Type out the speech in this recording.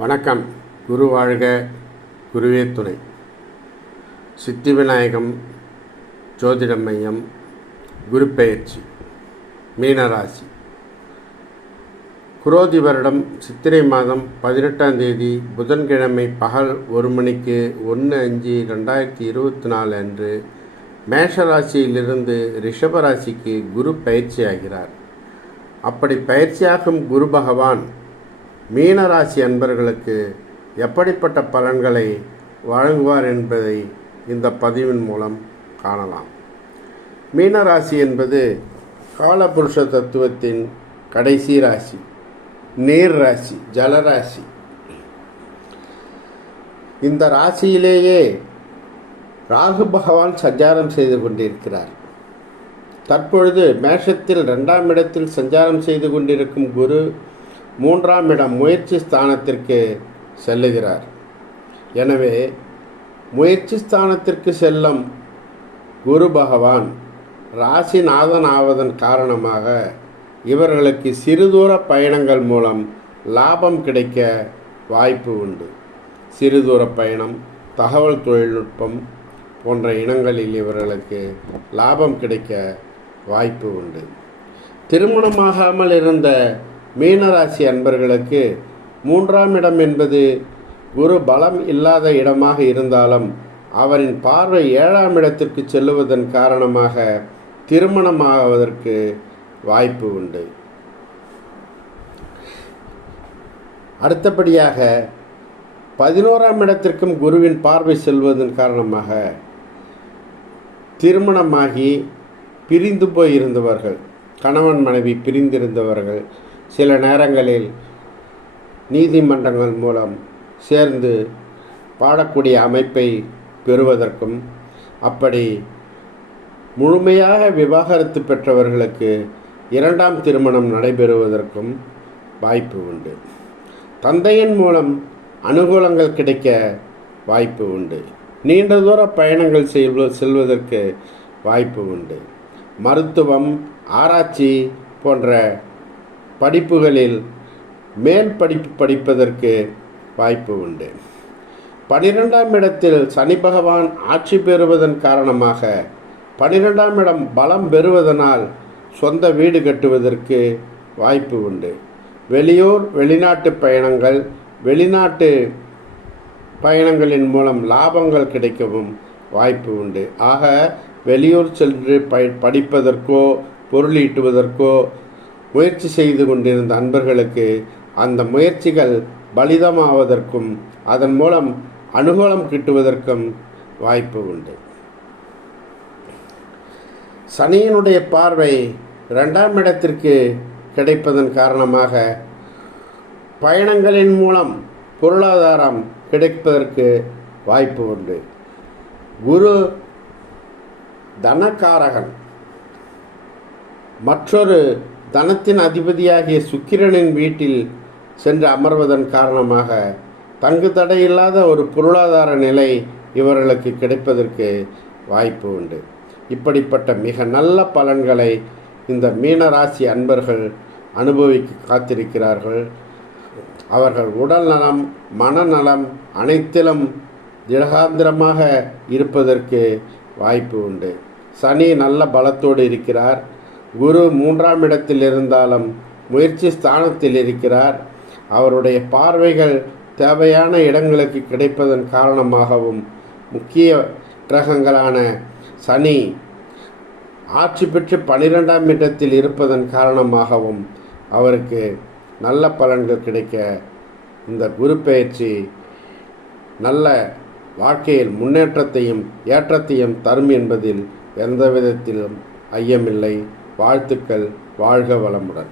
வணக்கம். குரு வாழ்க, குருவே துணை. சித்தி விநாயகம் ஜோதிட மையம். குரு பெயர்ச்சி மீனராசி. குரோதி வருடம் சித்திரை மாதம் 18ஆம் தேதி புதன்கிழமை பகல் 1 மணிக்கு 1/5/2024 அன்று மேஷராசியிலிருந்து ரிஷபராசிக்கு குரு பயிற்சியாகிறார். அப்படி பயிற்சியாகும் குரு பகவான் மீனராசி அன்பர்களுக்கு எப்படிப்பட்ட பலன்களை வழங்குவார் என்பதை இந்த பதிவின் மூலம் காணலாம். மீனராசி என்பது காலபுருஷ தத்துவத்தின் கடைசி ராசி, நீர் ராசி, ஜலராசி. இந்த ராசியிலேயே ராகு பகவான் சஞ்சாரம் செய்து கொண்டிருக்கிறார். தற்பொழுது மேஷத்தில் 2ஆம் இடத்தில் சஞ்சாரம் செய்து கொண்டிருக்கும் குரு 3ஆம் இடம் முயற்சி ஸ்தானத்திற்கு செல்லுகிறார். எனவே முயற்சி ஸ்தானத்திற்கு செல்லும் குரு பகவான் ராசிநாதன் ஆவதன் காரணமாக இவர்களுக்கு சிறுதூர பயணங்கள் மூலம் லாபம் கிடைக்க வாய்ப்பு உண்டு. சிறுதூர பயணம், தகவல் தொழில்நுட்பம் போன்ற இனங்களில் இவர்களுக்கு லாபம் கிடைக்க வாய்ப்பு உண்டு. திருமணமாகாமல் இருந்த மீனராசி அன்பர்களுக்கு 3ஆம் இடம் என்பது குரு பலம் இல்லாத இடமாக இருந்தாலும் அவரின் பார்வை 7ஆம் இடத்திற்கு செல்லுவதன் காரணமாக திருமணமாவதற்கு வாய்ப்பு உண்டு. அடுத்தபடியாக 11ஆம் இடத்திற்கும் குருவின் பார்வை செல்வதன் காரணமாக திருமணமாகி பிரிந்து போயிருந்தவர்கள், கணவன் மனைவி பிரிந்திருந்தவர்கள் சில நேரங்களில் நீதிமன்றங்கள் மூலம் சேர்ந்து பாடக்கூடிய அமைப்பை பெறுவதற்கும், அப்படி முழுமையாக விவாகரத்து பெற்றவர்களுக்கு 2ஆம் திருமணம் நடைபெறுவதற்கும் வாய்ப்பு உண்டு. தந்தையின் மூலம் அனுகூலங்கள் கிடைக்க வாய்ப்பு உண்டு. நீண்ட தூர பயணங்கள் செல்வதற்கு வாய்ப்பு உண்டு. மருத்துவம், ஆராய்ச்சி போன்ற படிப்புகளில் மேல் படிப்பு படிப்பதற்கு வாய்ப்பு உண்டு. 12ஆம் இடத்தில் சனி பகவான் ஆட்சி பெறுவதன் காரணமாக 12ஆம் இடம் பலம் பெறுவதனால் சொந்த வீடு கட்டுவதற்கு வாய்ப்பு உண்டு. வெளியூர், வெளிநாட்டு பயணங்கள், வெளிநாட்டு பயணங்களின் மூலம் லாபங்கள் கிடைக்கவும் வாய்ப்பு உண்டு. ஆக வெளியூர் சென்று படிப்பதற்கோ பொருளீட்டுவதற்கோ முயற்சி செய்து கொண்டிருந்த அன்பர்களுக்கு அந்த முயற்சிகள் பலிதமாவதற்கும் அதன் மூலம் அனுகூலம் கிட்டுவதற்கும் வாய்ப்பு உண்டு. சனியினுடைய பார்வை 2ஆம் இடத்திற்கு கிடைப்பதன் காரணமாக பயணங்களின் மூலம் பொருளாதாரம் கிடைப்பதற்கு வாய்ப்பு உண்டு. குரு தனக்காரகன், மற்றொரு தனத்தின் அதிபதியாகிய சுக்கிரனின் வீட்டில் சென்று அமர்வதன் காரணமாக தங்கு தடையில்லாத ஒரு பொருளாதார நிலை இவர்களுக்கு கிடைப்பதற்கு வாய்ப்பு உண்டு. இப்படிப்பட்ட மிக நல்ல பலன்களை இந்த மீனராசி அன்பர்கள் அனுபவிக்க காத்திருக்கிறார்கள். அவர்கள் உடல் நலம், மனநலம் அனைத்திலும் திடகாந்திரமாக இருப்பதற்கு வாய்ப்பு உண்டு. சனி நல்ல பலத்தோடு இருக்கிறார். குரு 3ஆம் இடத்தில் இருந்தாலும் முயற்சி ஸ்தானத்தில் இருக்கிறார். அவருடைய பார்வைகள் தேவையான இடங்களுக்கு கிடைப்பதன் காரணமாகவும் முக்கிய கிரகங்களான சனி ஆட்சி பெற்று 12ஆம் இடத்தில் இருப்பதன் காரணமாகவும் அவருக்கு நல்ல பலன்கள் கிடைக்க இந்த குரு பெயர்ச்சி நல்ல வாழ்க்கையில் முன்னேற்றத்தையும் ஏற்றத்தையும் தரும் என்பதில் எந்த விதத்திலும் ஐயமில்லை. வாழ்த்துக்கள். வாழ்க வளமுடன்.